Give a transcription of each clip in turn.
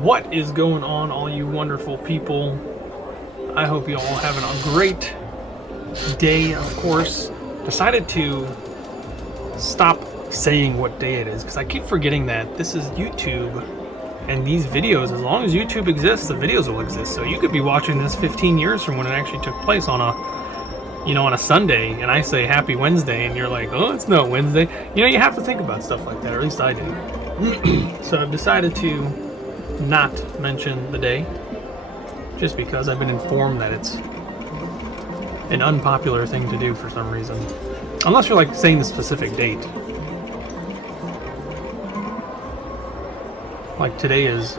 What is going on, all you wonderful people? I hope you all having a great day, of course. Decided to stop saying what day it is because I keep forgetting that this is YouTube, and these videos, as long as YouTube exists, the videos will exist. So you could be watching this 15 years from when it actually took place on a Sunday, and I say happy Wednesday, and you're like, oh, it's not Wednesday. You have to think about stuff like that, or at least I do. So I've decided to not mention the day, just because I've been informed that it's an unpopular thing to do for some reason. Unless you're like saying the specific date. Like today is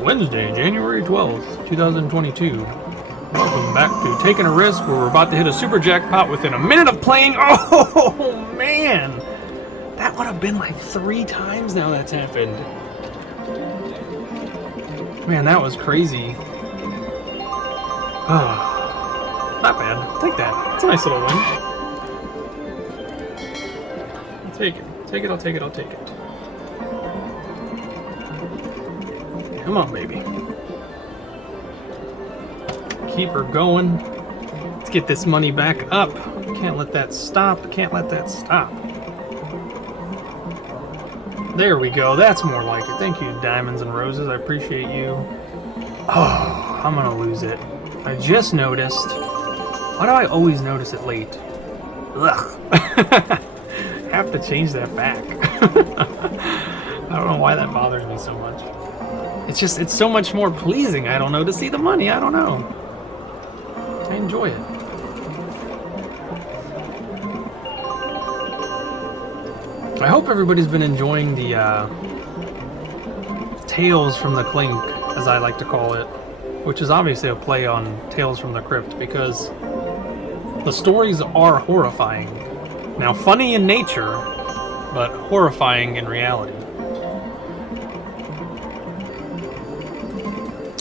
Wednesday, January 12th, 2022. Welcome back to Taking a Risk, where we're about to hit a super jackpot within a minute of playing. Oh man! That would have been like 3 times now that's happened. Man, that was crazy. Oh, not bad. I'll take that. It's a nice little win. I'll take it. I'll take it. Come on, baby. Keep her going. Let's get this money back up. Can't let that stop. There we go. That's more like it. Thank you, Diamonds and Roses. I appreciate you. Oh, I'm gonna lose it. I just noticed. Why do I always notice it late? Ugh. Have to change that back. I don't know why that bothers me so much. It's so much more pleasing, I don't know, to see the money. I don't know. I enjoy it. I hope everybody's been enjoying the Tales from the Clink, as I like to call it, which is obviously a play on Tales from the Crypt, because the stories are horrifying. Now, funny in nature, but horrifying in reality.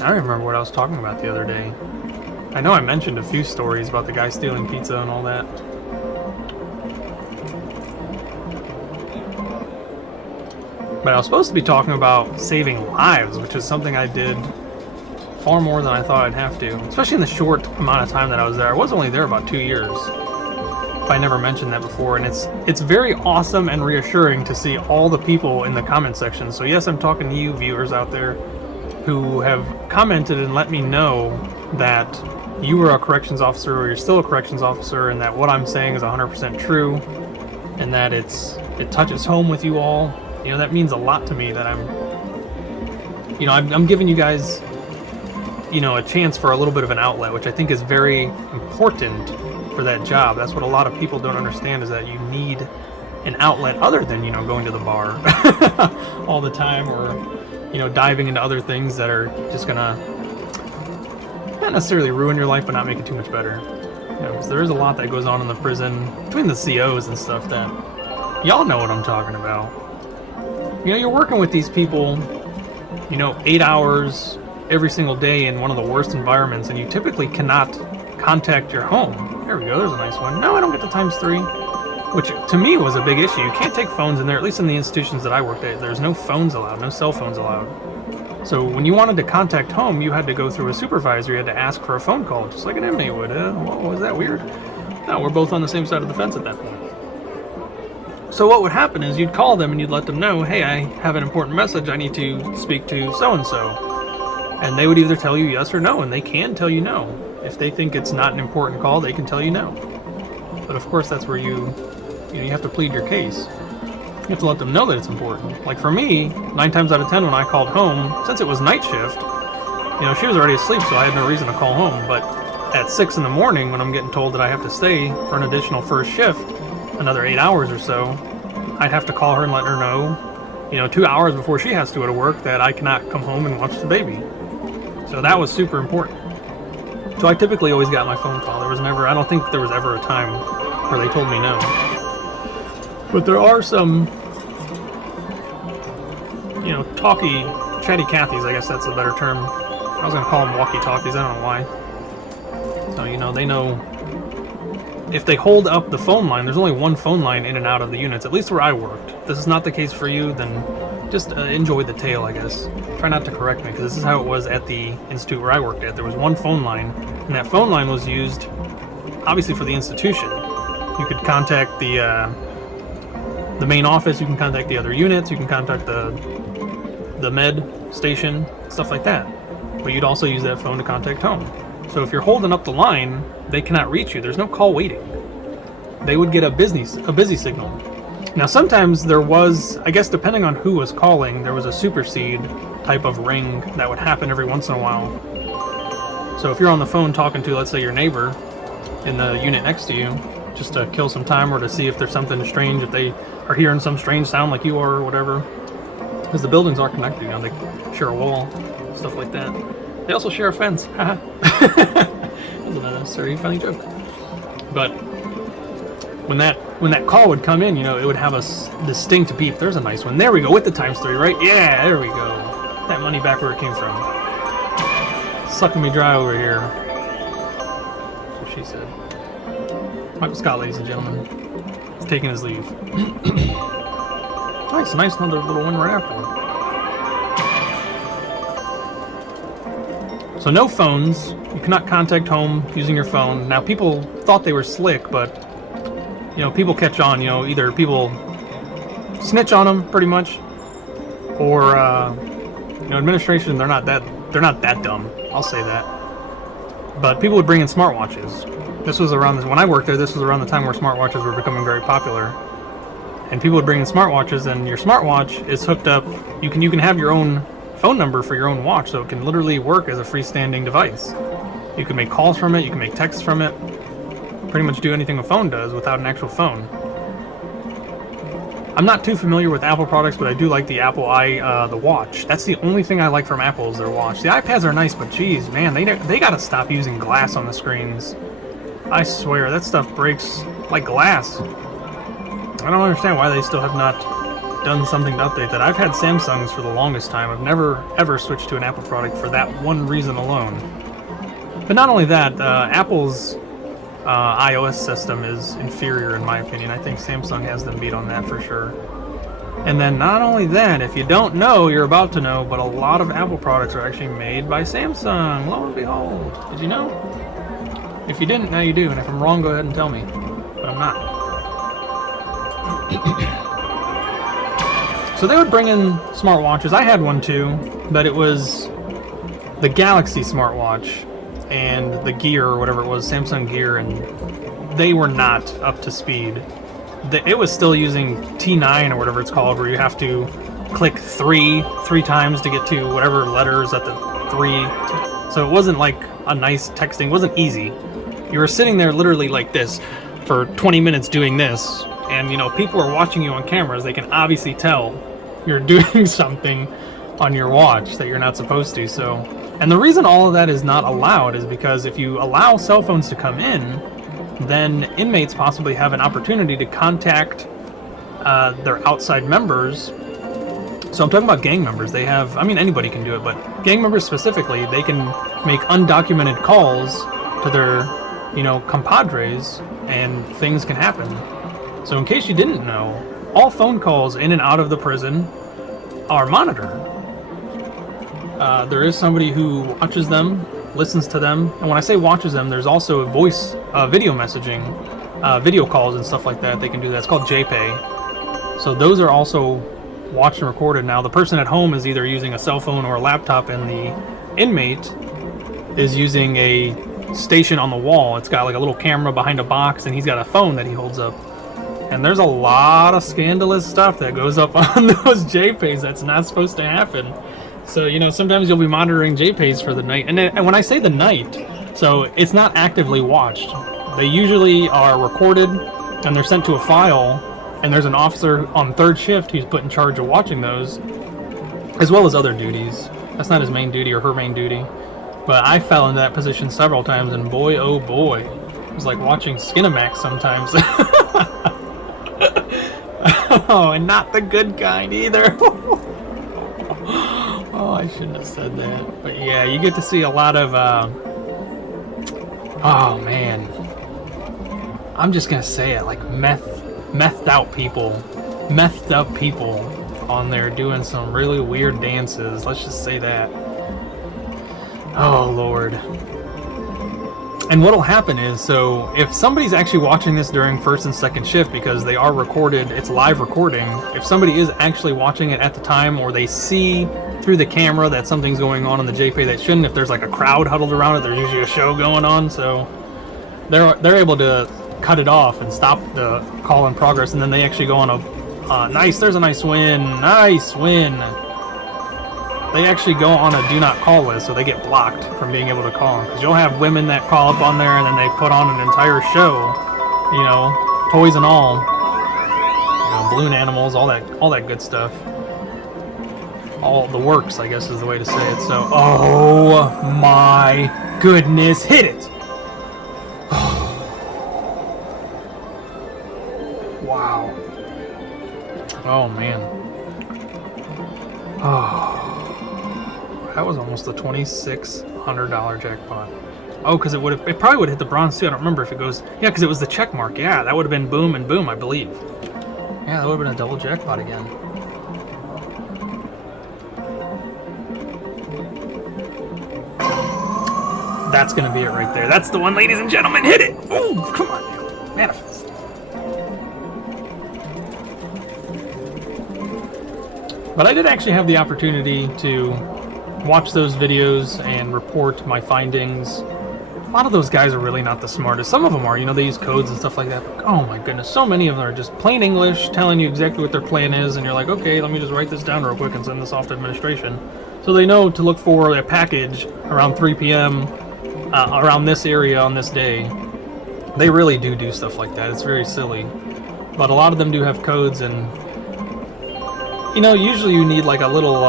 I don't remember what I was talking about the other day. I know I mentioned a few stories about the guy stealing pizza and all that. But I was supposed to be talking about saving lives, which is something I did far more than I thought I'd have to. Especially in the short amount of time that I was there. I was only there about 2 years. If I never mentioned that before. And it's very awesome and reassuring to see all the people in the comment section. So yes, I'm talking to you viewers out there who have commented and let me know that you were a corrections officer, or you're still a corrections officer, and that what I'm saying is 100% true, and that it touches home with you all. That means a lot to me, that I'm giving you guys, a chance for a little bit of an outlet, which I think is very important for that job. That's what a lot of people don't understand, is that you need an outlet other than, going to the bar all the time, or, diving into other things that are just gonna not necessarily ruin your life, but not make it too much better. Because there is a lot that goes on in the prison, between the COs and stuff, that y'all know what I'm talking about. You're working with these people, 8 hours every single day in one of the worst environments, and you typically cannot contact your home. There we go, there's a nice one. No, I don't get the ×3, which to me was a big issue. You can't take phones in there, at least in the institutions that I worked at. There's no phones allowed, no cell phones allowed. So when you wanted to contact home, you had to go through a supervisor. You had to ask for a phone call, just like an inmate would. Whoa, is that weird? No, we're both on the same side of the fence at that point. So what would happen is you'd call them and you'd let them know, hey, I have an important message, I need to speak to so-and-so. And they would either tell you yes or no, and they can tell you no. If they think it's not an important call, they can tell you no. But of course, that's where you have to plead your case. You have to let them know that it's important. Like for me, 9 times out of 10 when I called home, since it was night shift, she was already asleep, so I had no reason to call home. But at 6 in the morning, when I'm getting told that I have to stay for an additional first shift, another 8 hours or so, I'd have to call her and let her know, 2 hours before she has to go to work, that I cannot come home and watch the baby. So that was super important. So I typically always got my phone call. I don't think there was ever a time where they told me no. But there are some, chatty Cathys, I guess that's a better term. I was going to call them walkie-talkies, I don't know why. So, they know if they hold up the phone line, there's only one phone line in and out of the units, at least where I worked. If this is not the case for you, then just enjoy the tale, I guess. Try not to correct me, because this is how it was at the institute where I worked at. There was one phone line, and that phone line was used, obviously, for the institution. You could contact the main office, you can contact the other units, you can contact the med station, stuff like that. But you'd also use that phone to contact home. So if you're holding up the line, they cannot reach you. There's no call waiting. They would get a busy signal. Now sometimes there was, I guess depending on who was calling, there was a supersede type of ring that would happen every once in a while. So if you're on the phone talking to, let's say, your neighbor in the unit next to you, just to kill some time or to see if there's something strange, if they are hearing some strange sound like you are or whatever, because the buildings are connected, you know, they share a wall, stuff like that. They also share a fence. Haha. That was a very funny joke. But when that call would come in, you know, it would have a distinct beep. There's a nice one. There we go, with the times 3, right? Yeah, there we go. Put that money back where it came from. Sucking me dry over here. That's what she said. Michael Scott, ladies and gentlemen. He's taking his leave. Nice, another little one right after. So no phones. You cannot contact home using your phone. Now people thought they were slick, but you know, people catch on. You know, either people snitch on them pretty much, or you know, administration, they're not that dumb. I'll say that. But people would bring in smartwatches. This was around when I worked there. This was around the time where smartwatches were becoming very popular, and people would bring in smartwatches. And your smartwatch is hooked up. You can have your own phone number for your own watch, so it can literally work as a freestanding device. You can make calls from it. You can make texts from it. Pretty much do anything a phone does without an actual phone. I'm not too familiar with Apple products, but I do like the Apple the watch. That's the only thing I like from Apple is their watch. The iPads are nice, but geez, man, they gotta stop using glass on the screens. I swear, that stuff breaks like glass. I don't understand why they still have not done something to update that. I've had Samsungs for the longest time. I've never ever switched to an Apple product for that one reason alone. But not only that, Apple's iOS system is inferior in my opinion. I think Samsung has them beat on that for sure. And then not only that, if you don't know, you're about to know, but a lot of Apple products are actually made by Samsung. Lo and behold. Did you know? If you didn't, now you do. And if I'm wrong, go ahead and tell me. But I'm not. So they would bring in smartwatches. I had one too, but it was the Galaxy smartwatch and the Gear or whatever it was, Samsung Gear, and they were not up to speed. It was still using T9 or whatever it's called, where you have to click three times to get to whatever letters at the 3. So it wasn't like a nice texting. It wasn't easy. You were sitting there literally like this for 20 minutes doing this, and you know, people are watching you on cameras. They can obviously tell you're doing something on your watch that you're not supposed to. So, and the reason all of that is not allowed is because if you allow cell phones to come in, then inmates possibly have an opportunity to contact their outside members. So I'm talking about gang members. They have, I mean, anybody can do it, but gang members specifically, they can make undocumented calls to their, you know, compadres, and things can happen. So in case you didn't know, all phone calls in and out of the prison are monitored. There is somebody who watches them, listens to them, and when I say watches them, there's also a voice, video messaging, video calls and stuff like that. They can do that. It's called JPay. So those are also watched and recorded. Now the person at home is either using a cell phone or a laptop, and the inmate is using a station on the wall. It's got like a little camera behind a box, and he's got a phone that he holds up. And there's a lot of scandalous stuff that goes up on those JPays that's not supposed to happen. So, you know, sometimes you'll be monitoring JPays for the night. And when I say the night, so it's not actively watched. They usually are recorded and they're sent to a file, and there's an officer on third shift who's put in charge of watching those, as well as other duties. That's not his main duty or her main duty. But I fell into that position several times, and boy, oh boy, it was like watching Skinamax sometimes. Oh, and not the good kind either. Oh, I shouldn't have said that. But yeah, you get to see a lot of, oh man, I'm just gonna say it, like methed out people on there doing some really weird dances. Let's just say that. Oh, Lord. And what'll happen is, so if somebody's actually watching this during first and second shift, because they are recorded, it's live recording, if somebody is actually watching it at the time, or they see through the camera that something's going on in the JPay that shouldn't, if there's like a crowd huddled around it, there's usually a show going on, so they're able to cut it off and stop the call in progress, and then they actually go on a nice, there's a nice win, they actually go on a do not call list, so they get blocked from being able to call them. Because you'll have women that call up on there and then they put on an entire show, you know, toys and all, you know, balloon animals, all that good stuff. All the works, I guess is the way to say it. So, oh my goodness, hit it! Wow. Oh man. Oh. That was almost a $2,600 jackpot. Oh, because it probably would have hit the bronze too. I don't remember if it goes. Yeah, because it was the check mark. Yeah, that would have been boom and boom, I believe. Yeah, that would have been a double jackpot again. That's gonna be it right there. That's the one, ladies and gentlemen. Hit it! Oh, come on now, manifest. But I did actually have the opportunity to watch those videos and report my findings. A lot of those guys are really not the smartest. Some of them are, you know, they use codes and stuff like that. But oh my goodness, so many of them are just plain English, telling you exactly what their plan is, and you're like, okay, let me just write this down real quick and send this off to administration. So they know to look for a package around 3 p.m. Around this area on this day. They really do stuff like that. It's very silly. But a lot of them do have codes, and you know, usually you need like a little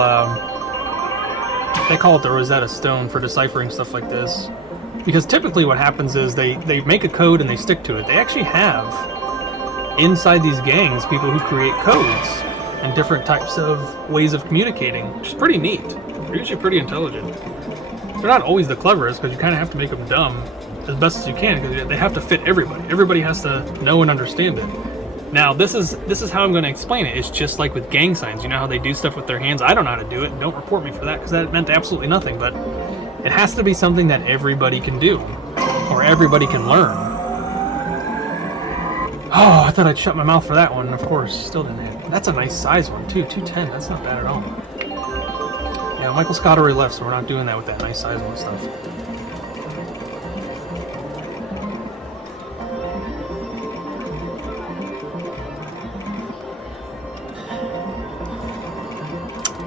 they call it the Rosetta Stone for deciphering stuff like this. Because typically what happens is they make a code and they stick to it. They actually have, inside these gangs, people who create codes and different types of ways of communicating, which is pretty neat. They're usually pretty intelligent. They're not always the cleverest, because you kind of have to make them dumb as best as you can, because they have to fit everybody. Everybody has to know and understand it. Now, this is how I'm going to explain it. It's just like with gang signs. You know how they do stuff with their hands? I don't know how to do it. Don't report me for that, because that meant absolutely nothing. But it has to be something that everybody can do, or everybody can learn. Oh, I thought I'd shut my mouth for that one. Of course, still didn't hit. That's a nice size one, too. 210. That's not bad at all. Yeah, Michael Scott already left, so we're not doing that with that nice size one stuff.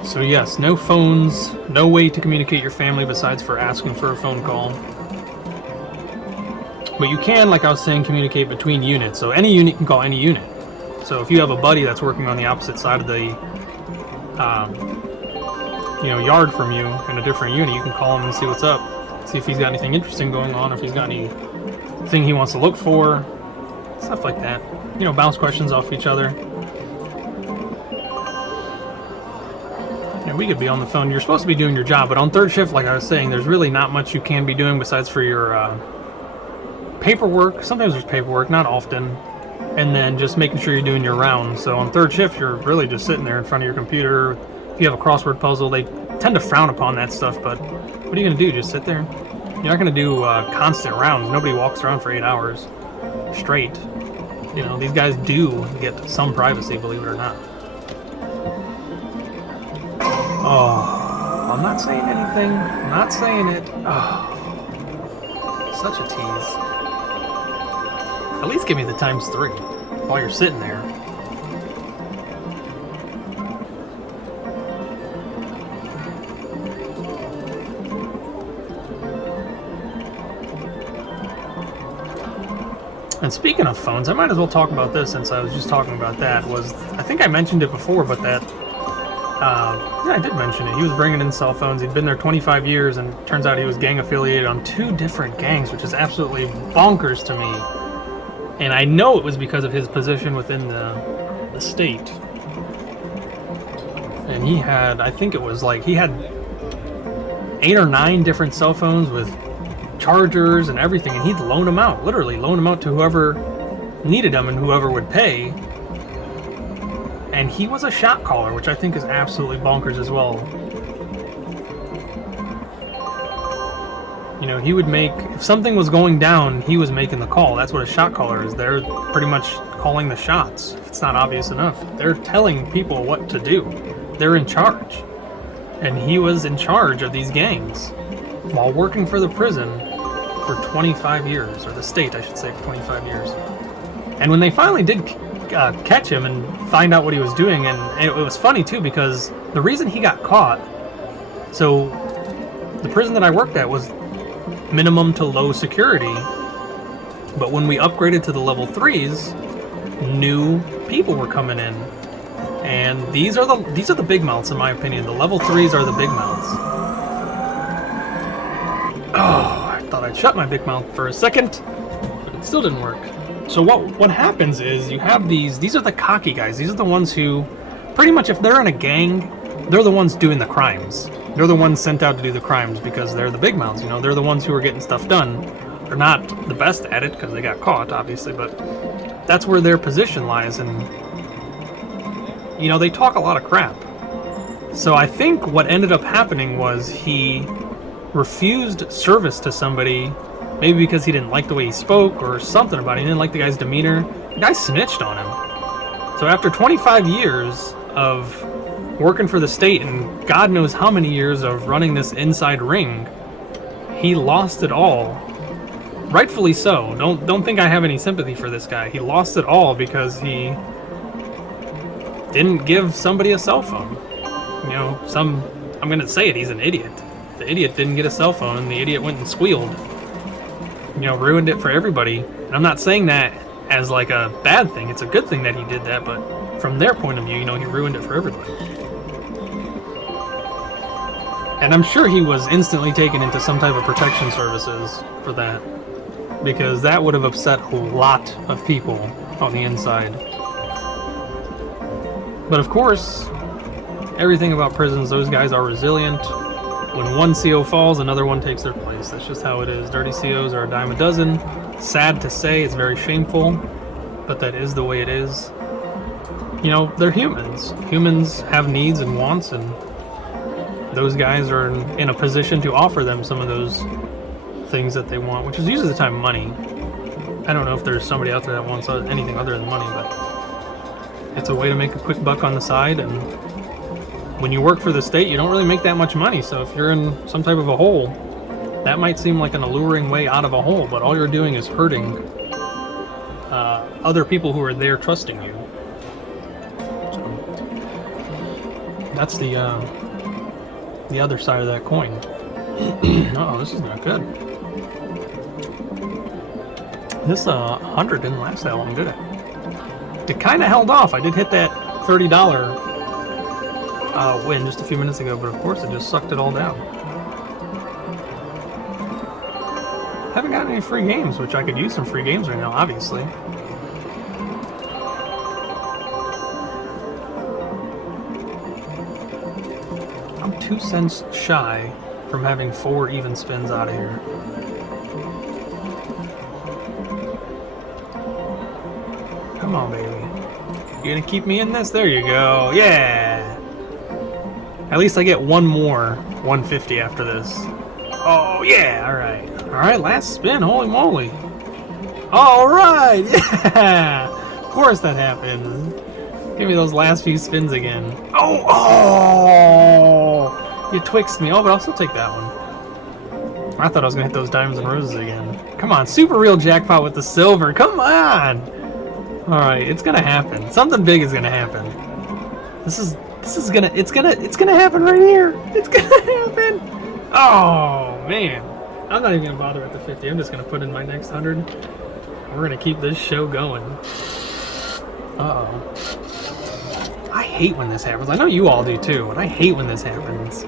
So yes, no phones, no way to communicate your family besides for asking for a phone call. But you can, like I was saying, communicate between units. So any unit can call any unit. So if you have a buddy that's working on the opposite side of the yard from you in a different unit, you can call him and see what's up. See if he's got anything interesting going on, if he's got anything he wants to look for, stuff like that. You know, bounce questions off each other. We could be on the phone. You're supposed to be doing your job, but on third shift, like I was saying, there's really not much you can be doing besides for your paperwork. Sometimes there's paperwork, not often, and then just making sure you're doing your rounds. So on third shift, you're really just sitting there in front of your computer. If you have a crossword puzzle, they tend to frown upon that stuff, but what are you going to do? Just sit there? You're not going to do constant rounds. Nobody walks around for 8 hours straight. You know, these guys do get some privacy, believe it or not. Oh, I'm not saying anything. I'm not saying it. Oh, such a tease. At least give me the ×3 while you're sitting there. And speaking of phones, I might as well talk about this since I was just talking about that. I think I mentioned it before, but that yeah, I did mention it. He was bringing in cell phones. He'd been there 25 years, and it turns out he was gang affiliated on 2 different gangs, which is absolutely bonkers to me. And I know it was because of his position within the state. And he had, I think it was like, he had 8 or 9 different cell phones with chargers and everything, and he'd loan them out, literally loan them out to whoever needed them and whoever would pay. And he was a shot caller, which I think is absolutely bonkers as well. You know, he would make, if something was going down, he was making the call. That's what a shot caller is. They're pretty much calling the shots, if it's not obvious enough. They're telling people what to do. They're in charge. And he was in charge of these gangs while working for the prison for 25 years, or the state, I should say, for 25 years. And when they finally did catch him and find out what he was doing, and it was funny too, because the reason he got caught, so the prison that I worked at was minimum to low security, but when we upgraded to the level 3s, new people were coming in, and these are the big mouths, in my opinion. The level 3s are the big mouths. Oh, I thought I'd shut my big mouth for a second, but it still didn't work. So what happens is you have these are the cocky guys. These are the ones who, pretty much, if they're in a gang, they're the ones doing the crimes. They're the ones sent out to do the crimes because they're the big mouths, you know. They're the ones who are getting stuff done. They're not the best at it because they got caught, obviously, but that's where their position lies. And, you know, they talk a lot of crap. So I think what ended up happening was he refused service to somebody, maybe because he didn't like the way he spoke or something about it. He didn't like the guy's demeanor. The guy snitched on him. So after 25 years of working for the state and God knows how many years of running this inside ring, he lost it all. Rightfully so. Don't think I have any sympathy for this guy. He lost it all because he didn't give somebody a cell phone. You know, I'm gonna say it, he's an idiot. The idiot didn't get a cell phone and the idiot went and squealed. You know, ruined it for everybody. And I'm not saying that as like a bad thing. It's a good thing that he did that, but from their point of view, you know, he ruined it for everybody. And I'm sure he was instantly taken into some type of protection services for that, because that would have upset a lot of people on the inside. But of course, everything about prisons, those guys are resilient. When one CO falls, another one takes their place. That's just how it is. Dirty COs are a dime a dozen. Sad to say, it's very shameful, but that is the way it is. You know, they're humans. Humans have needs and wants, and those guys are in a position to offer them some of those things that they want, which is usually the time money. I don't know if there's somebody out there that wants anything other than money, but it's a way to make a quick buck on the side. And when you work for the state, you don't really make that much money, so if you're in some type of a hole, that might seem like an alluring way out of a hole, but all you're doing is hurting other people who are there trusting you. So that's the other side of that coin. Oh, this is not good. This 100 didn't last that long, did it? It kind of held off. I did hit that $30 win just a few minutes ago, but of course it just sucked it all down. Haven't gotten any free games, which I could use some free games right now, obviously. I'm 2 cents shy from having 4 even spins out of here. Come on, baby. You gonna keep me in this? There you go. Yeah! At least I get one more 150 after this. Oh, yeah! Alright. Alright, last spin. Holy moly. Alright! Yeah! Of course that happened. Give me those last few spins again. Oh! Oh! You twixt me. Oh, but I'll still take that one. I thought I was going to hit those diamonds and roses again. Come on. Super real jackpot with the silver. Come on! Alright, it's going to happen. Something big is going to happen. It's gonna happen right here. It's gonna happen. Oh man, I'm not even gonna bother at the 50. I'm just gonna put in my next 100. We're gonna keep this show going. Uh-oh. I hate when this happens. I know you all do too, but I hate when this happens.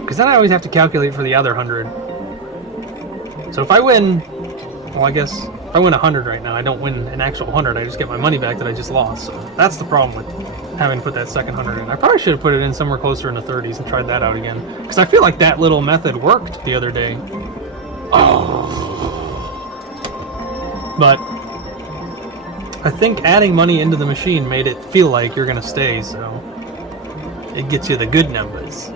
Because then I always have to calculate for the other 100. So if I win, well, I guess if I win 100 right now, I don't win an actual 100. I just get my money back that I just lost. So that's the problem with having to put that second 100 in. I probably should have put it in somewhere closer in the 30s and tried that out again. Because I feel like that little method worked the other day. Oh. But I think adding money into the machine made it feel like you're gonna stay, so it gets you the good numbers.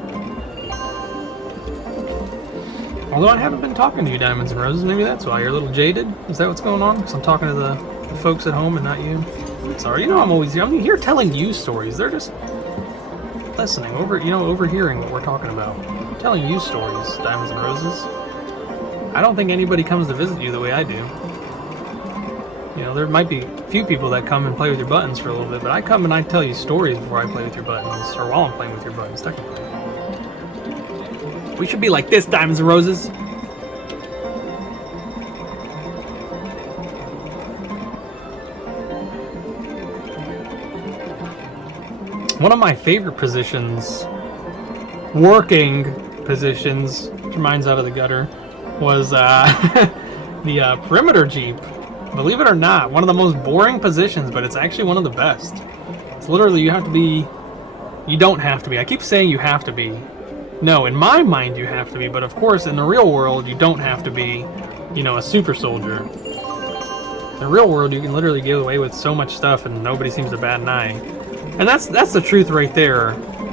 Although I haven't been talking to you, Diamonds and Roses, maybe that's why you're a little jaded. Is that what's going on? Because I'm talking to the folks at home and not you. Sorry, you know I'm here telling you stories. They're just listening, overhearing what we're talking about. I'm telling you stories, Diamonds and Roses. I don't think anybody comes to visit you the way I do. You know, there might be a few people that come and play with your buttons for a little bit, but I come and I tell you stories before I play with your buttons, or while I'm playing with your buttons, technically. We should be like this, Diamonds and Roses. One of my favorite positions, working positions, which mine's out of the gutter, was the perimeter jeep. Believe it or not, one of the most boring positions, but it's actually one of the best. It's literally, you don't have to be. I keep saying you have to be. No, in my mind you have to be, but of course in the real world you don't have to be, a super soldier. In the real world you can literally get away with so much stuff and nobody seems to bat an eye. And that's the truth right there.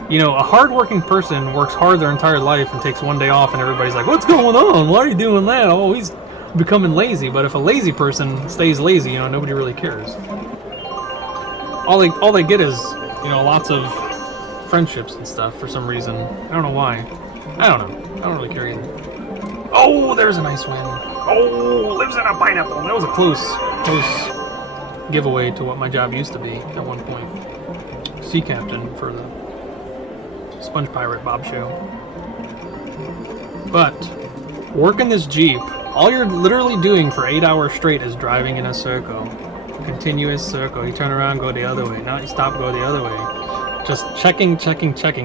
A hard-working person works hard their entire life and takes one day off and everybody's like, what's going on? Why are you doing that? Oh, he's becoming lazy. But if a lazy person stays lazy, nobody really cares. All they get is, lots of friendships and stuff for some reason. I don't know why. I don't know. I don't really care either. Oh, there's a nice win. Oh, lives in a pineapple. That was a close giveaway to what my job used to be at one point. Sea captain for the Sponge Pirate Bob show. But working this Jeep, all you're literally doing for 8 hours straight is driving in a circle. Continuous circle. You turn around, go the other way. Now you stop, go the other way. Just checking,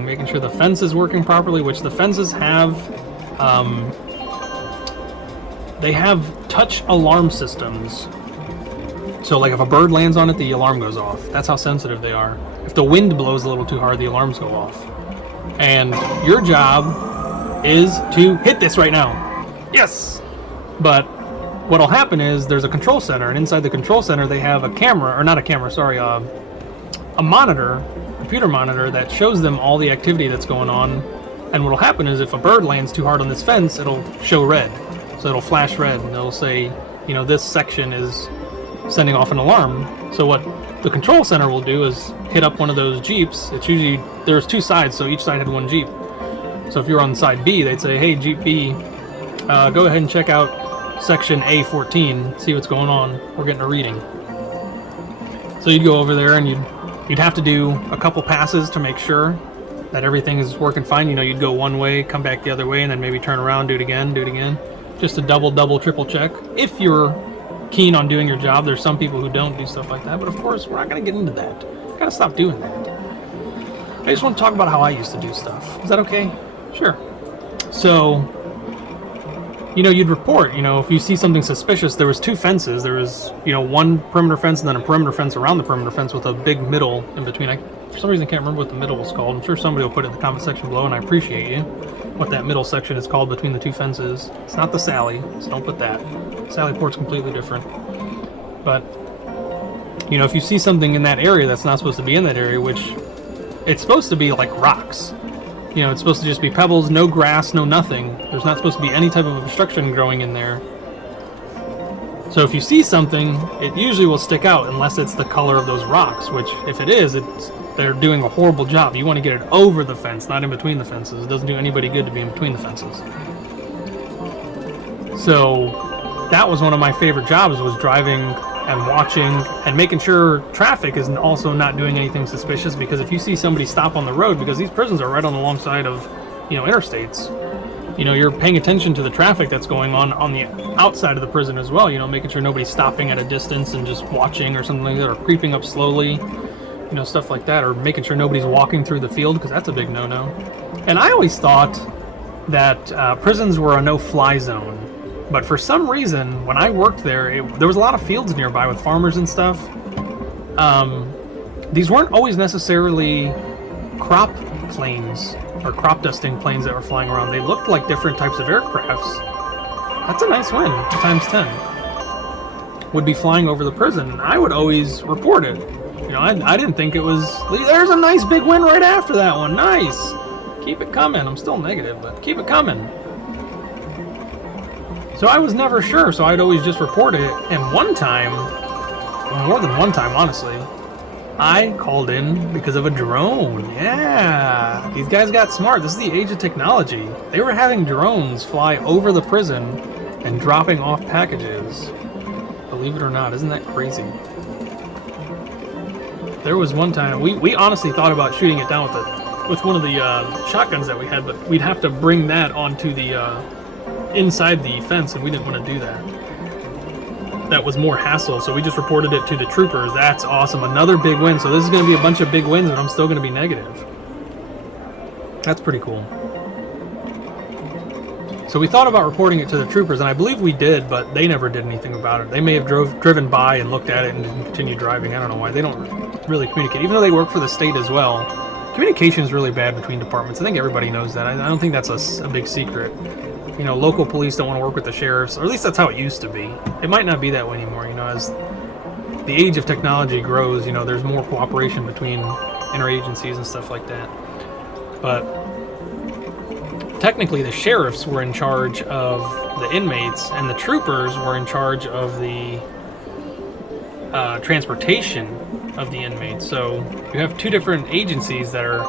making sure the fence is working properly, which the fences have, they have touch alarm systems. So like if a bird lands on it, the alarm goes off. That's how sensitive they are. If the wind blows a little too hard, the alarms go off. And your job is to hit this right now. Yes! But what'll happen is there's a control center, and inside the control center they have a camera, or not a camera, sorry, a monitor, computer monitor that shows them all the activity that's going on. And what'll happen is if a bird lands too hard on this fence, it'll show red. So it'll flash red, and it'll say, this section is sending off an alarm. So what the control center will do is hit up one of those Jeeps. It's usually, there's two sides, so each side had one Jeep. So if you're on side B, they'd say, hey, Jeep B, go ahead and check out section A14, see what's going on. We're getting a reading. So you'd go over there and you'd have to do a couple passes to make sure that everything is working fine. You'd go one way, come back the other way, and then maybe turn around, do it again. Just a double, triple check. If you're keen on doing your job, there's some people who don't do stuff like that, but of course, we're not going to get into that. Gotta stop doing that. I just want to talk about how I used to do stuff. Is that okay? Sure. So, you'd report, if you see something suspicious. There was two fences. There was, one perimeter fence and then a perimeter fence around the perimeter fence with a big middle in between. For some reason, I can't remember what the middle was called. I'm sure somebody will put it in the comment section below, and I appreciate you. What that middle section is called between the two fences. It's not the Sally, so don't put that. Sally Port's completely different. But, if you see something in that area that's not supposed to be in that area, which it's supposed to be like rocks. It's supposed to just be pebbles, no grass, no nothing. There's not supposed to be any type of obstruction growing in there. So if you see something, it usually will stick out unless it's the color of those rocks, which if it is, they're doing a horrible job. You want to get it over the fence, not in between the fences. It doesn't do anybody good to be in between the fences. So that was one of my favorite jobs, was driving and watching and making sure traffic is also not doing anything suspicious, because if you see somebody stop on the road, because these prisons are right on the long side of, interstates, you're paying attention to the traffic that's going on the outside of the prison as well, making sure nobody's stopping at a distance and just watching or something like that, or creeping up slowly, stuff like that, or making sure nobody's walking through the field, because that's a big no-no. And I always thought that prisons were a no-fly zone. But for some reason, when I worked there, there was a lot of fields nearby with farmers and stuff. These weren't always necessarily crop planes or crop dusting planes that were flying around. They looked like different types of aircrafts. That's a nice win, times 10. would be flying over the prison, and I would always report it. You know, I didn't think it was... There's a nice big win right after that one. Nice. Keep it coming. I'm still negative, but keep it coming. So I was never sure, so I'd always just report it. And one time, well, more than one time, honestly, I called in because of a drone. Yeah, these guys got smart. This is the age of technology. They were having drones fly over the prison and dropping off packages. Believe it or not, isn't that crazy? There was one time, we honestly thought about shooting it down with one of the shotguns that we had, but we'd have to bring that onto the inside the fence, and we didn't want to do that. That was more hassle, so we just reported it to the troopers. That's awesome. Another big win. So this is going to be a bunch of big wins, but I'm still going to be negative. That's pretty cool. So we thought about reporting it to the troopers, and I believe we did, but they never did anything about it. They may have driven by and looked at it and didn't continue driving. I don't know why. They don't really communicate. Even though they work for the state as well, communication is really bad between departments. I think everybody knows that. I don't think that's a big secret. You know, local police don't want to work with the sheriffs, or at least that's how it used to be. It might not be that way anymore, you know, as the age of technology grows, you know, there's more cooperation between interagencies and stuff like that. But technically the sheriffs were in charge of the inmates, and the troopers were in charge of the transportation of the inmates. So you have two different agencies that are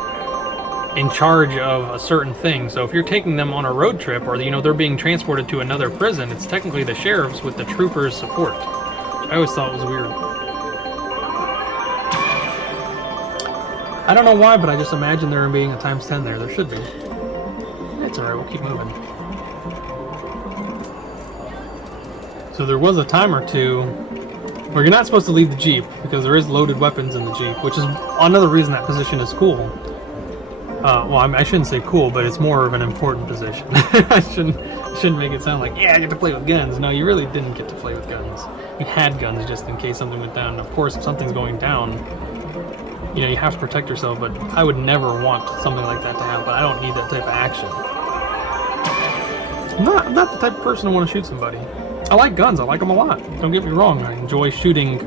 in charge of a certain thing. So if you're taking them on a road trip, or you know, they're being transported to another prison, it's technically the sheriffs with the troopers' support. I always thought it was weird. I don't know why, but I just imagine there being a ×10 there. There should be. It's alright, we'll keep moving. So there was a time or two where you're not supposed to leave the Jeep, because there is loaded weapons in the Jeep, which is another reason that position is cool. Well, I shouldn't say cool, but it's more of an important position. I shouldn't make it sound like, yeah, I get to play with guns. No, you really didn't get to play with guns. You had guns just in case something went down. And of course, if something's going down, you know, you have to protect yourself, but I would never want something like that to happen. I don't need that type of action. I'm not the type of person to want to shoot somebody. I like guns. I like them a lot. Don't get me wrong. I enjoy shooting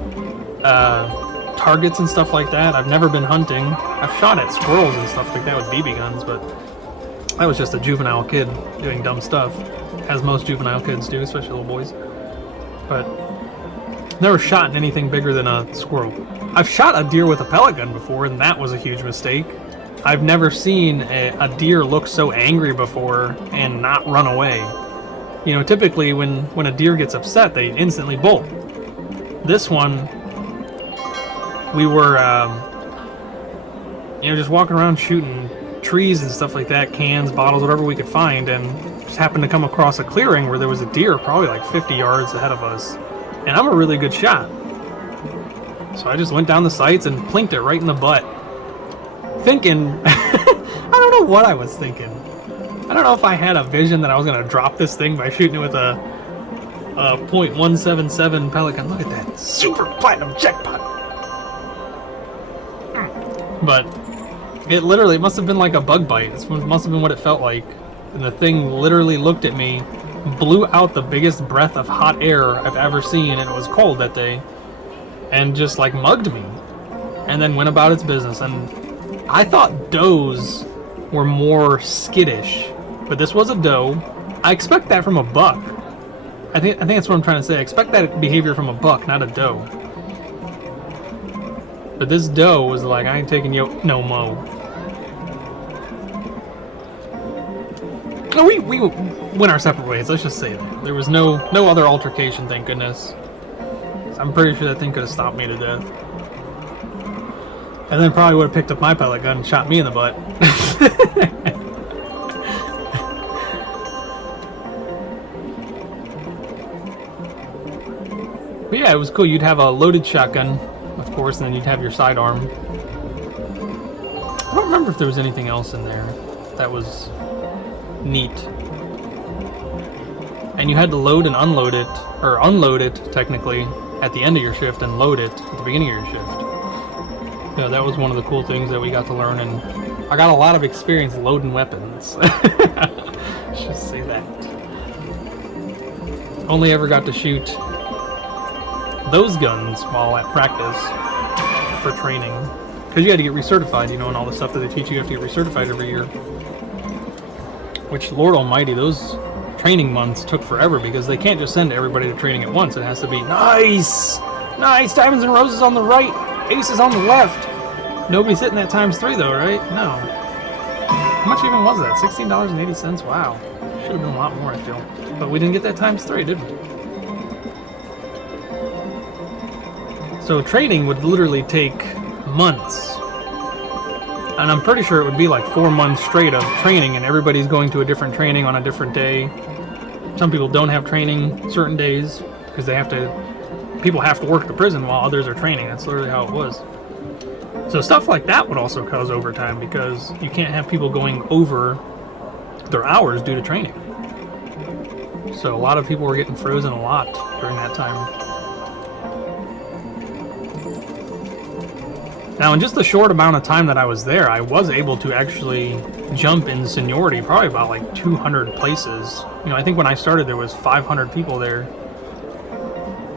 targets and stuff like that. I've never been hunting. I've shot at squirrels and stuff like that with BB guns, but I was just a juvenile kid doing dumb stuff, as most juvenile kids do, especially little boys. But never shot at anything bigger than a squirrel. I've shot a deer with a pellet gun before, and that was a huge mistake. I've never seen a deer look so angry before and not run away. You know, typically when a deer gets upset, they instantly bolt. This one, we were, you know, just walking around shooting trees and stuff like that, cans, bottles, whatever we could find, and just happened to come across a clearing where there was a deer probably like 50 yards ahead of us. And I'm a really good shot. So I just went down the sights and plinked it right in the butt. Thinking, I don't know what I was thinking. I don't know if I had a vision that I was going to drop this thing by shooting it with a .177 pellet gun. Look at that. Super platinum jackpot. But it must have been like a bug bite. It must have been what it felt like. And the thing literally looked at me, blew out the biggest breath of hot air I've ever seen, and it was cold that day, and just like mugged me, and then went about its business. And I thought does were more skittish, but this was a doe. I expect that from a buck. I think that's what I'm trying to say. I expect that behavior from a buck, not a doe. But this doe was like, I ain't taking you no mo. No, we went our separate ways. Let's just say that there was no other altercation. Thank goodness. I'm pretty sure that thing could have stopped me to death. And then probably would have picked up my pellet gun and shot me in the butt. But yeah, it was cool. You'd have a loaded shotgun, of course, and then you'd have your sidearm. I don't remember if there was anything else in there that was neat. And you had to load and unload it, or unload it, technically, at the end of your shift and load it at the beginning of your shift. Yeah, that was one of the cool things that we got to learn, and I got a lot of experience loading weapons. Let's just say that. Only ever got to shoot those guns while at practice for training. Because you had to get recertified, you know, and all the stuff that they teach you have to get recertified every year. Which, Lord almighty, those training months took forever because they can't just send everybody to training at once. It has to be nice, diamonds and roses on the right, aces on the left. Nobody's hitting that ×3 though, right? No. How much even was that? $16.80? Wow. Should have been a lot more, I feel. But we didn't get that ×3, did we? So training would literally take months. And I'm pretty sure it would be like 4 months straight of training, and everybody's going to a different training on a different day. Some people don't have training certain days because people have to work at the prison while others are training. That's literally how it was. So stuff like that would also cause overtime because you can't have people going over their hours due to training. So a lot of people were getting frozen a lot during that time. Now, in just the short amount of time that I was there, I was able to actually jump in seniority probably about like 200 places. You know, I think when I started there was 500 people there.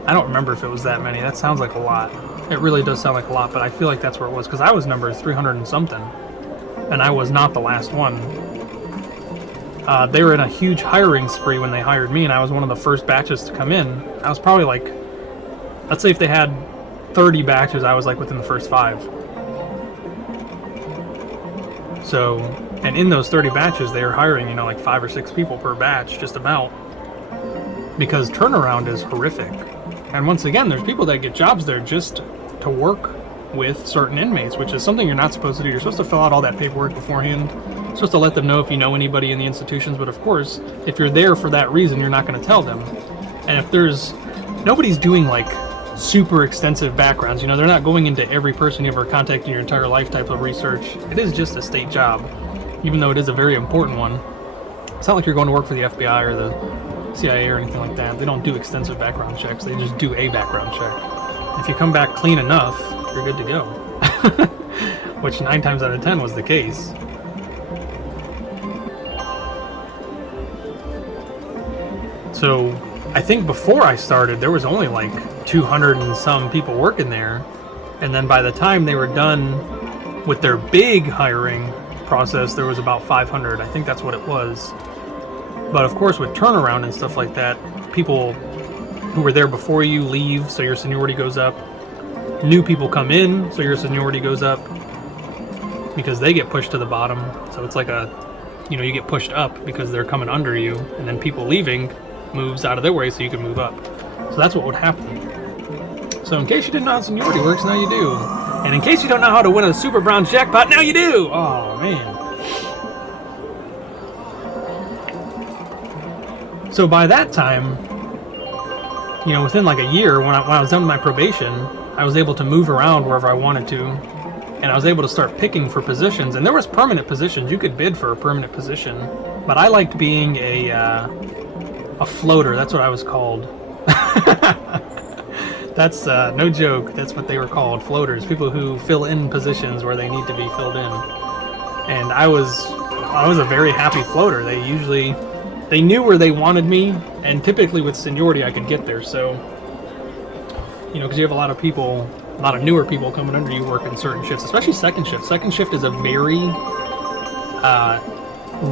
I don't remember if it was that many. That sounds like a lot. It really does sound like a lot, but I feel like that's where it was because I was number 300 and something, and I was not the last one. They were in a huge hiring spree when they hired me, and I was one of the first batches to come in. I was probably like, let's say if they had 30 batches, I was like within the first 5. So, and in those 30 batches, they were hiring, you know, like 5 or 6 people per batch, just about, because turnaround is horrific. And once again, there's people that get jobs there just to work with certain inmates, which is something you're not supposed to do. You're supposed to fill out all that paperwork beforehand. You're supposed to let them know if you know anybody in the institutions, but of course, if you're there for that reason, you're not going to tell them. And if nobody's doing like super extensive backgrounds, you know, they're not going into every person you ever contacted in your entire life type of research. It is just a state job, even though it is a very important one. It's not like you're going to work for the FBI or the CIA or anything like that. They don't do extensive background checks. They just do a background check. If you come back clean enough, you're good to go. Which 9 times out of 10 was the case. So I think before I started, there was only like 200 and some people working there. And then by the time they were done with their big hiring process, there was about 500. I think that's what it was. But of course, with turnaround and stuff like that, people who were there before you leave, so your seniority goes up. New people come in, so your seniority goes up because they get pushed to the bottom. So it's like you get pushed up because they're coming under you, and then people leaving moves out of their way so you can move up. So that's what would happen. So in case you didn't know how seniority works, now you do. And in case you don't know how to win a Super Brown jackpot, now you do! Oh, man. So by that time, you know, within like a year, when I was done with my probation, I was able to move around wherever I wanted to, and I was able to start picking for positions. And there was permanent positions. You could bid for a permanent position, but I liked being a floater. That's what I was called. That's no joke. That's what they were called, floaters. People who fill in positions where they need to be filled in. And I was a very happy floater. They knew where they wanted me, and typically with seniority I could get there. So, you know, because you have a lot of newer people coming under you working certain shifts, especially second shift. Second shift is a very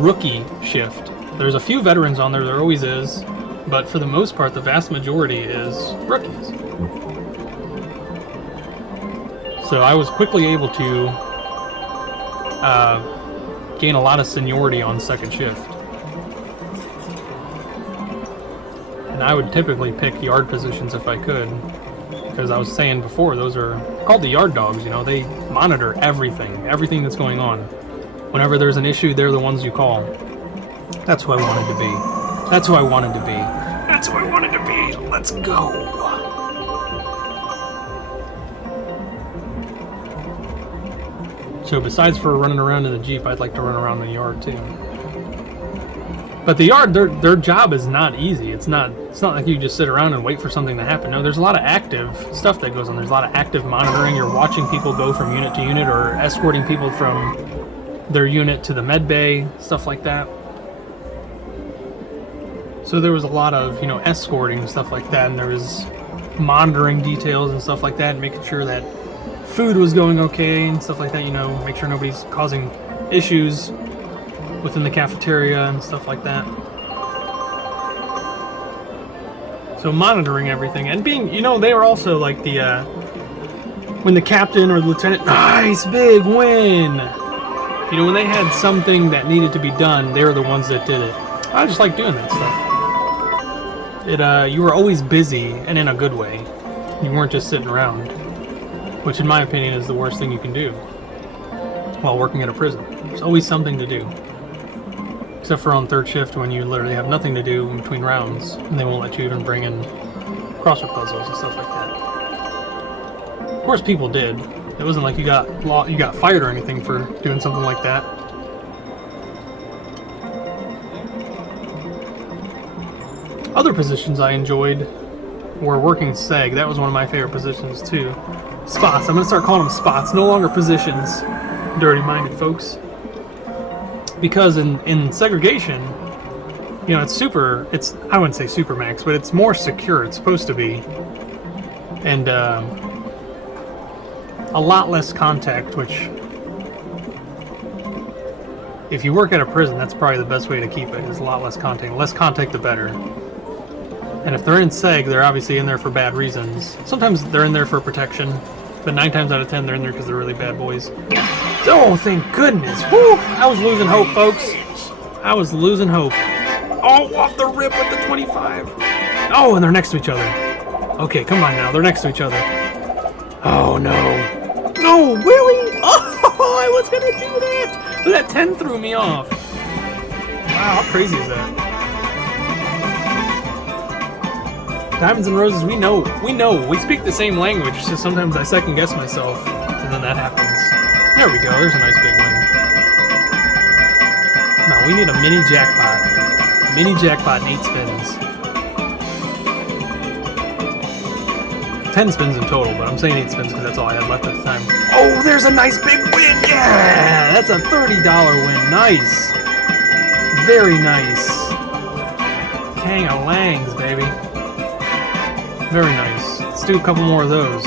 rookie shift. There's a few veterans on there always is, but for the most part, the vast majority is rookies. So I was quickly able to gain a lot of seniority on second shift. And I would typically pick yard positions if I could, because I was saying before, those are called the yard dogs. You know, they monitor everything that's going on. Whenever there's an issue, they're the ones you call. That's who I wanted to be. That's who I wanted to be. That's who I wanted to be. Let's go. So besides for running around in the Jeep, I'd like to run around the yard too. But the yard, their job is not easy. It's not like you just sit around and wait for something to happen. No, there's a lot of active stuff that goes on. There's a lot of active monitoring. You're watching people go from unit to unit, or escorting people from their unit to the med bay, stuff like that. So there was a lot of, you know, escorting and stuff like that, and there was monitoring details and stuff like that, and making sure that food was going okay and stuff like that, you know, make sure nobody's causing issues within the cafeteria and stuff like that. So monitoring everything and being, you know, they were also like the when the captain or the lieutenant, nice big win. You know, when they had something that needed to be done, they were the ones that did it. I just like doing that stuff. You were always busy, and in a good way. You weren't just sitting around, which in my opinion is the worst thing you can do while working at a prison. There's always something to do. Except for on third shift when you literally have nothing to do in between rounds, and they won't let you even bring in crossword puzzles and stuff like that. Of course people did. It wasn't like you got fired or anything for doing something like that. Other positions I enjoyed were working seg. That was one of my favorite positions too. Spots. I'm going to start calling them spots. No longer positions. Dirty-minded folks. Because in segregation, you know, I wouldn't say super max, but it's more secure. It's supposed to be. And a lot less contact, which if you work at a prison, that's probably the best way to keep it, is a lot less contact. Less contact, the better. And if they're in seg, they're obviously in there for bad reasons. Sometimes they're in there for protection, but 9 times out of 10 they're in there because they're really bad boys. Oh, thank goodness. Woo! I was losing hope, folks. I was losing hope. Oh, off the rip with the 25. Oh, and they're next to each other. Okay, come on now. They're next to each other. Oh, no. No, really? Oh, I was going to do that. That 10 threw me off. Wow, how crazy is that? Diamonds and Roses, we know. We speak the same language, so sometimes I second guess myself, and then that happens. There we go, there's a nice big one. Now we need a mini jackpot. Mini jackpot and 8 spins. 10 spins in total, but I'm saying 8 spins because that's all I had left at the time. Oh, there's a nice big win! Yeah! That's a $30 win. Nice. Very nice. Kang-a-langs, baby. Very nice. Let's do a couple more of those.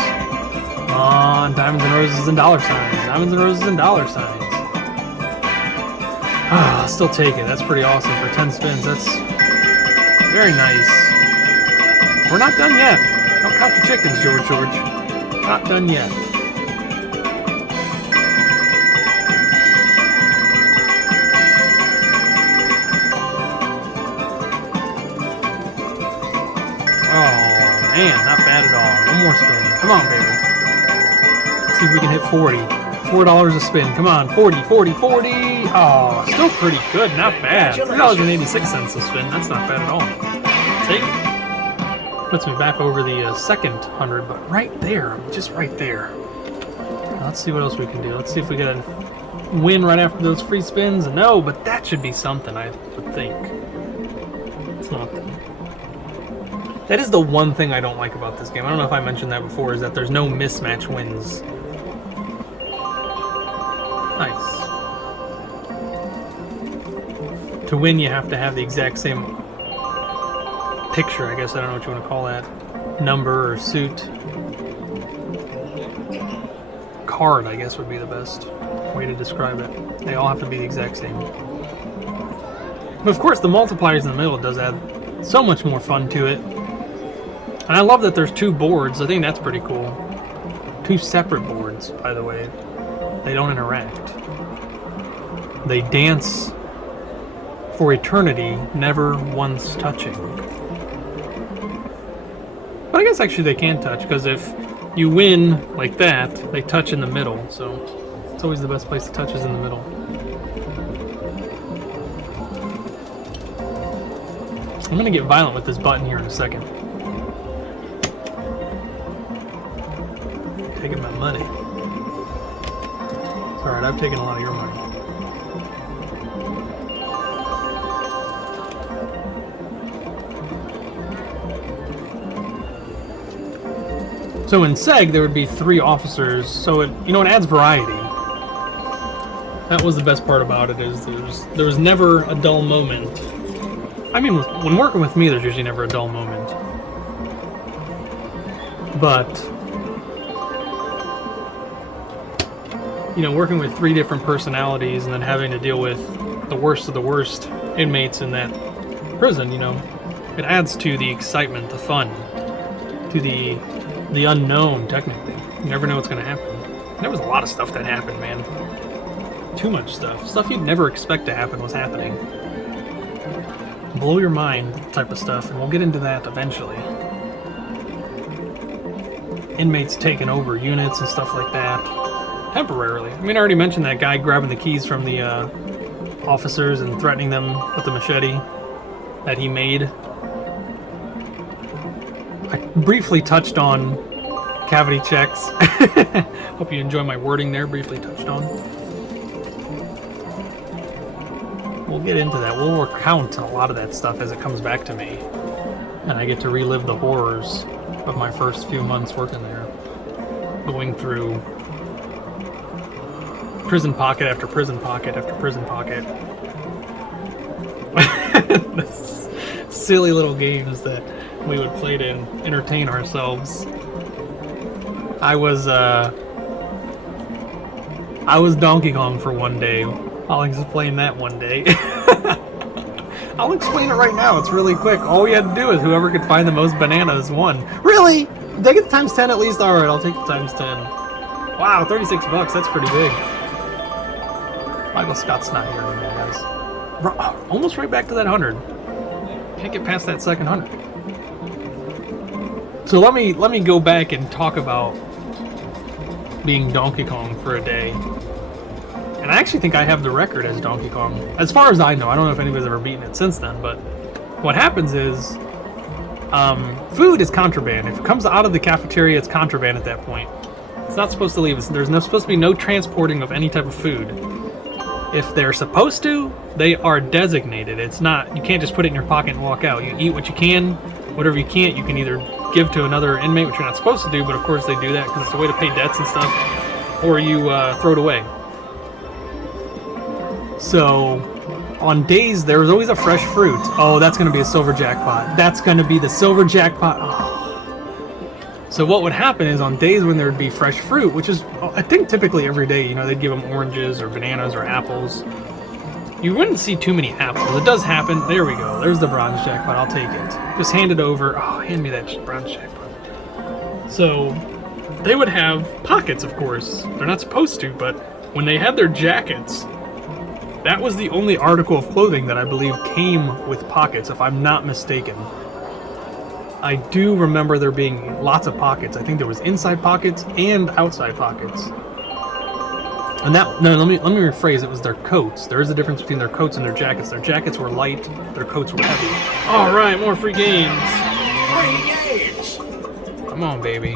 On Diamonds and Roses and dollar signs. Diamonds and Roses and dollar signs. Ah, I'll still take it. That's pretty awesome for 10 spins. That's very nice. We're not done yet. Don't count your chickens, George. Not done yet. Oh, man, not bad at all. One more spin. Come on, baby. See if we can hit 40. $4 a spin. Come on, 40, 40, 40. Oh, still pretty good. Not bad. $3.86 a spin. That's not bad at all. Take it. Puts me back over the second 100, but right there. Just right there. Let's see what else we can do. Let's see if we get a win right after those free spins. No, but that should be something, I would think. It's not. That is the one thing I don't like about this game. I don't know if I mentioned that before, is that there's no mismatch wins. Nice. To win, you have to have the exact same picture, I guess. I don't know what you want to call that. Number or suit. Card, I guess, would be the best way to describe it. They all have to be the exact same. But of course, the multipliers in the middle does add so much more fun to it. And I love that there's 2 boards. I think that's pretty cool. 2 separate boards, by the way. They don't interact. They dance for eternity, never once touching. But I guess actually they can touch, because if you win like that, they touch in the middle. So it's always the best place to touch is in the middle. I'm going to get violent with this button here in a second. Taking my money. It's alright, I've taken a lot of your money. So in SEG, there would be 3 officers, so it, you know, it adds variety. That was the best part about it, is there was never a dull moment. I mean, when working with me, there's usually never a dull moment. But, you know, working with 3 different personalities and then having to deal with the worst of the worst inmates in that prison, you know, it adds to the excitement, the fun, to the unknown, technically. You never know what's going to happen. And there was a lot of stuff that happened, man. Too much stuff. Stuff you'd never expect to happen was happening. Blow your mind type of stuff, and we'll get into that eventually. Inmates taking over units and stuff like that. Temporarily. I mean, I already mentioned that guy grabbing the keys from the officers and threatening them with the machete that he made. I briefly touched on cavity checks. Hope you enjoy my wording there. Briefly touched on. We'll get into that. We'll recount a lot of that stuff as it comes back to me. And I get to relive the horrors of my first few months working there. Going through prison pocket after prison pocket after prison pocket. Silly little games that we would play to entertain ourselves. I was Donkey Kong for one day. I'll explain that one day. I'll explain it right now. It's really quick. All we had to do is whoever could find the most bananas won. Really? Did I get the times 10 at least? Alright, I'll take the times 10. Wow, 36 bucks. That's pretty big. Michael Scott's not here anymore, guys. Almost right back to that 100. Can't get past that second 100. So let me go back and talk about being Donkey Kong for a day. And I actually think I have the record as Donkey Kong. As far as I know. I don't know if anybody's ever beaten it since then, but what happens is food is contraband. If it comes out of the cafeteria, it's contraband at that point. It's not supposed to leave. There's supposed to be no transporting of any type of food. If they're supposed to, they are designated. It's not, you can't just put it in your pocket and walk out. You eat what you can. Whatever you can't, you can either give to another inmate, which you're not supposed to do, but of course they do that because it's a way to pay debts and stuff, or you throw it away. So, on days, there was always a fresh fruit. Oh, that's going to be a silver jackpot. That's going to be the silver jackpot. Oh. So what would happen is on days when there would be fresh fruit, which is, I think typically every day, you know, they'd give them oranges or bananas or apples. You wouldn't see too many apples. It does happen. There we go. There's the bronze jackpot. I'll take it. Just hand it over. Oh, hand me that bronze jackpot. So they would have pockets, of course. They're not supposed to, but when they had their jackets, that was the only article of clothing that I believe came with pockets, if I'm not mistaken. I do remember there being lots of pockets. I think there was inside pockets and outside pockets. And that, no, let me rephrase, it was their coats. There is a difference between their coats and their jackets. Their jackets were light, their coats were heavy. Alright, more free games. Free games! Come on, baby.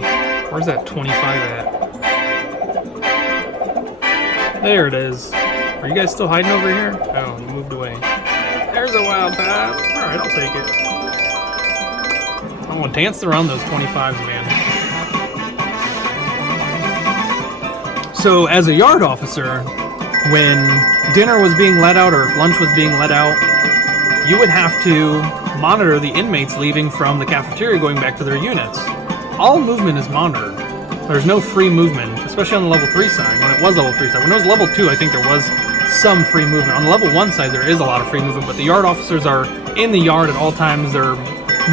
Where's that 25 at? There it is. Are you guys still hiding over here? Oh, you moved away. There's a wild path. Alright, I'll take it. Oh, dance around those 25s, man. So, as a yard officer, when dinner was being let out or if lunch was being let out, you would have to monitor the inmates leaving from the cafeteria going back to their units. All movement is monitored. There's no free movement, especially on the level 3 side, when it was level 3 side. When it was level 2, I think there was some free movement. On the level 1 side, there is a lot of free movement, but the yard officers are in the yard at all times. They're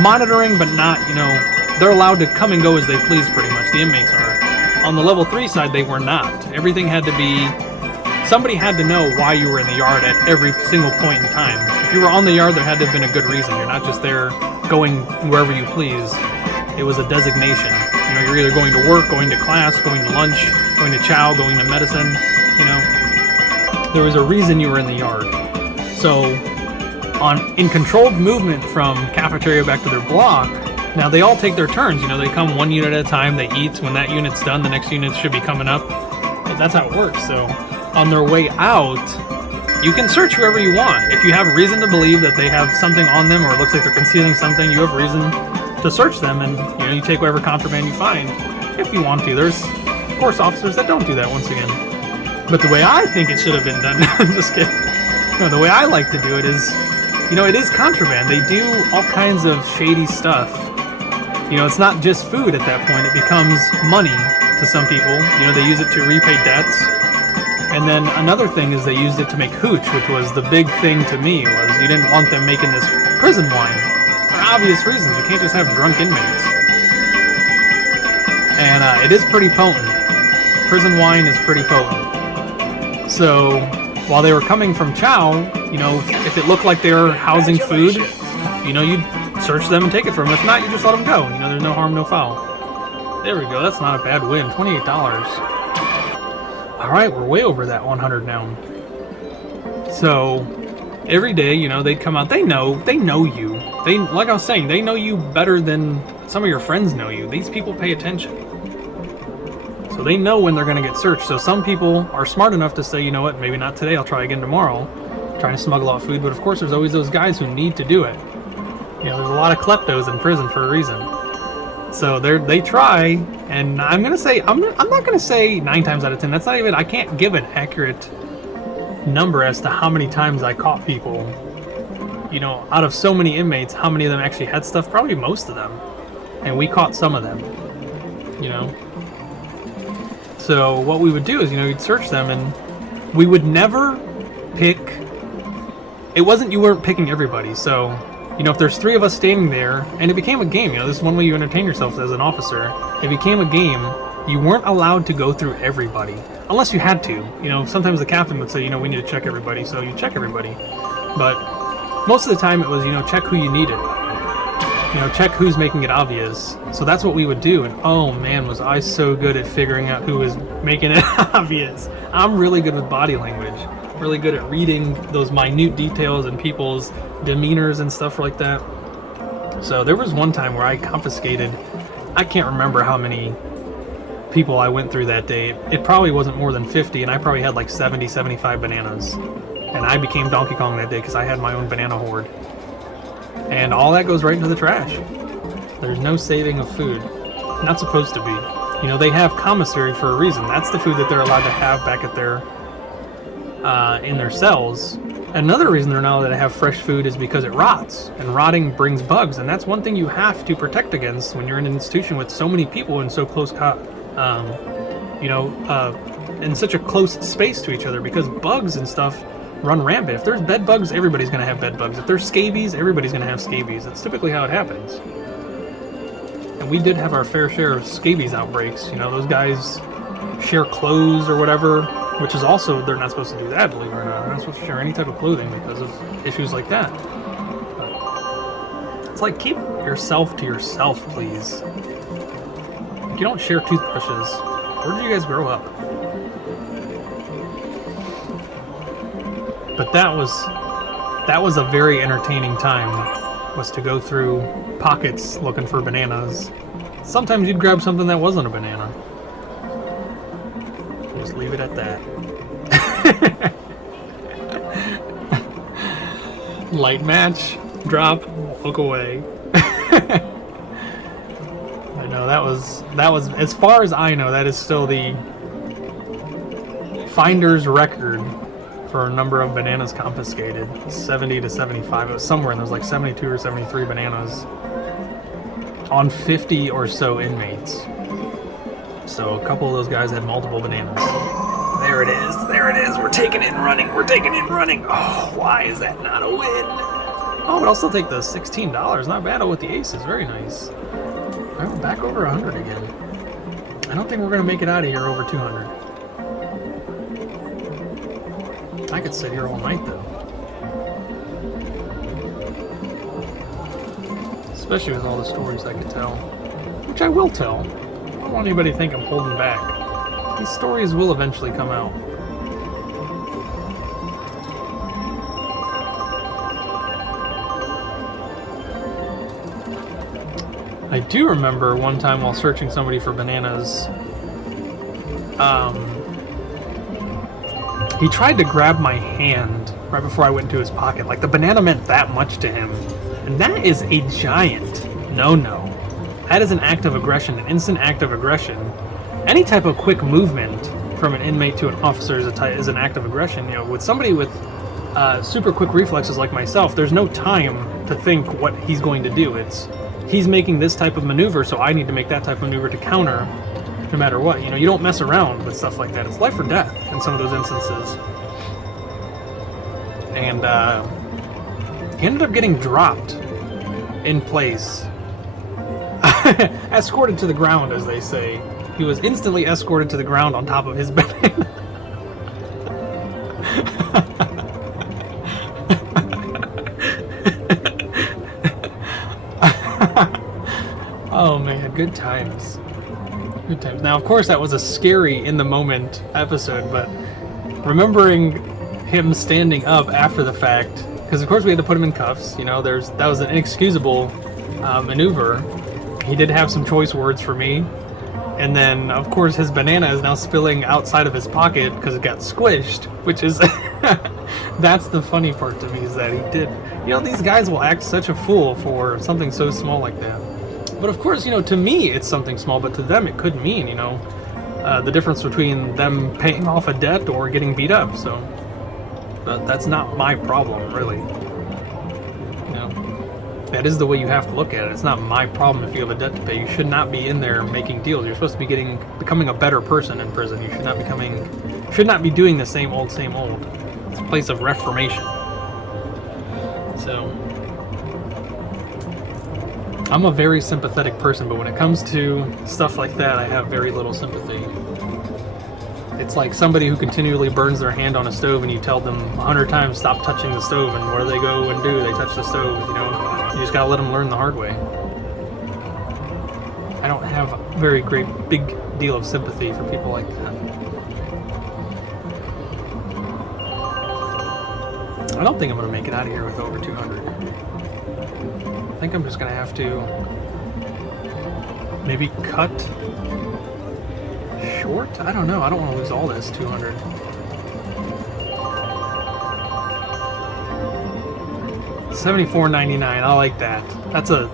monitoring, but not, you know, they're allowed to come and go as they please, pretty much. The inmates are. On the level 3 side, they were not. Everything had to be, somebody had to know why you were in the yard at every single point in time. If you were on the yard, there had to have been a good reason. You're not just there going wherever you please. It was a designation. You know, you're either going to work, going to class, going to lunch, going to chow, going to medicine, you know. There was a reason you were in the yard. So, in controlled movement from cafeteria back to their block, now they all take their turns, you know, they come one unit at a time, they eat, when that unit's done, the next unit should be coming up. That's how it works. So, on their way out, you can search whoever you want. If you have reason to believe that they have something on them or it looks like they're concealing something, you have reason to search them, and you know, you take whatever contraband you find if you want to. There's, of course, officers that don't do that once again. But the way I think it should have been done, I'm just kidding. No, the way I like to do it is, you know, it is contraband. They do all kinds of shady stuff You know, it's not just food at that point. It becomes money to some people. You know, they use it to repay debts. And then another thing is they used it to make hooch, which was the big thing to me, was you didn't want them making this prison wine. For obvious reasons. You can't just have drunk inmates. And it is pretty potent. Prison wine is pretty potent. So while they were coming from Chow, you know, if it looked like they were housing food, you know, you'd search them and take it from them. If not, you just let them go. You know, there's no harm, no foul. There we go. That's not a bad win. $28. All right, we're way over that 100 now. So every day, you know, they'd come out. They know you. They, like I was saying, they know you better than some of your friends know you. These people pay attention. So they know when they're going to get searched. So some people are smart enough to say, you know what, maybe not today, I'll try again tomorrow. Trying to smuggle out food, but of course there's always those guys who need to do it. You know, there's a lot of kleptos in prison for a reason. So they try, and I'm gonna say I'm not gonna say 9 times out of 10. That's not even, I can't give an accurate number as to how many times I caught people. You know, out of so many inmates, how many of them actually had stuff? Probably most of them, and we caught some of them. You know. So what we would do is, you know, you'd search them, and we would never pick. It wasn't, you weren't picking everybody. So, you know, if there's 3 of us standing there, and it became a game, you know, this is one way you entertain yourself as an officer. It became a game. You weren't allowed to go through everybody, unless you had to. You know, sometimes the captain would say, you know, we need to check everybody, so you check everybody. But most of the time it was, you know, check who you needed. You know, check who's making it obvious. So that's what we would do, and oh man, was I so good at figuring out who was making it obvious. I'm really good with body language. Really good at reading those minute details and people's demeanors and stuff like that. So there was one time where I confiscated, I can't remember how many people I went through that day. It probably wasn't more than 50, and I probably had like 70, 75 bananas. And I became Donkey Kong that day because I had my own banana hoard. And all that goes right into the trash. There's no saving of food. Not supposed to be. You know, they have commissary for a reason. That's the food that they're allowed to have back at their in their cells. Another reason they're not allowed to have fresh food is because it rots, and rotting brings bugs, and that's one thing you have to protect against when you're in an institution with so many people in so close in such a close space to each other, because bugs and stuff run rampant. If there's bed bugs, everybody's going to have bed bugs. If there's scabies, everybody's going to have scabies. That's typically how it happens. And we did have our fair share of scabies outbreaks. You know, those guys share clothes or whatever, which is also, they're not supposed to do that, believe it or not. They're not supposed to share any type of clothing because of issues like that. But it's like, keep yourself to yourself, please. You don't share toothbrushes. Where did you guys grow up? But that was a very entertaining time, was to go through pockets looking for bananas. Sometimes you'd grab something that wasn't a banana. Just leave it at that. Light match, drop, look away. I know that was, as far as I know, that is still the finder's record for a number of bananas confiscated. 70 to 75. It was somewhere, and there was like 72 or 73 bananas on 50 or so inmates. So a couple of those guys had multiple bananas. There it is. There it is. We're taking it and running. We're taking it and running. Oh, why is that not a win? Oh, but I'll still take the $16. Not bad with the aces. Very nice. All right, we're back over 100 again. I don't think we're going to make it out of here over 200. I could sit here all night, though. Especially with all the stories I could tell. Which I will tell. I don't want anybody to think I'm holding back. These stories will eventually come out. I do remember one time while searching somebody for bananas, he tried to grab my hand right before I went into his pocket. Like, the banana meant that much to him. And that is a giant no-no. That is an act of aggression, an instant act of aggression. Any type of quick movement from an inmate to an officer is an act of aggression. You know, with somebody with super quick reflexes like myself, there's no time to think what he's going to do. It's he's making this type of maneuver, so I need to make that type of maneuver to counter no matter what. You know, you don't mess around with stuff like that. It's life or death in some of those instances. And he ended up getting dropped in place. Escorted to the ground, as they say. He was instantly escorted to the ground on top of his banana. Oh man, good times. Good times. Now, of course, that was a scary in the moment episode, but remembering him standing up after the fact, because of course we had to put him in cuffs. You know, that was an inexcusable maneuver. He did have some choice words for me, and then of course his banana is now spilling outside of his pocket because it got squished, which is that's the funny part to me, is that he did. You know, these guys will act such a fool for something so small like that. But of course, you know, to me it's something small, but to them it could mean, you know, the difference between them paying off a debt or getting beat up. So but that's not my problem, really. You know, that is the way you have to look at it. It's not my problem if you have a debt to pay. You should not be in there making deals. You're supposed to be becoming a better person in prison. You should not be doing the same old, same old. It's a place of reformation. So I'm a very sympathetic person, but when it comes to stuff like that, I have very little sympathy. It's like somebody who continually burns their hand on a stove and you tell them 100 times stop touching the stove, and what do they go and do? They touch the stove, you know? You just gotta let them learn the hard way. I don't have a very big deal of sympathy for people like that. I don't think I'm gonna make it out of here with over 200. I think I'm just gonna have to maybe cut short? I don't know. I don't want to lose all this 200. $74.99. I like that. That's and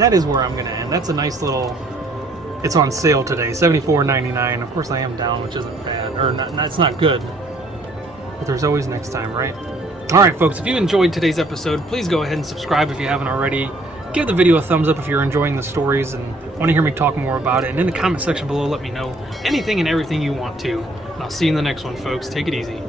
that is where I'm gonna end. That's a nice little. It's on sale today. $74.99. Of course, I am down, which isn't bad, or not. It's not good. But there's always next time, right? All right, folks. If you enjoyed today's episode, please go ahead and subscribe if you haven't already. Give the video a thumbs up if you're enjoying the stories and want to hear me talk more about it. And in the comment section below, let me know anything and everything you want to. And I'll see you in the next one, folks. Take it easy.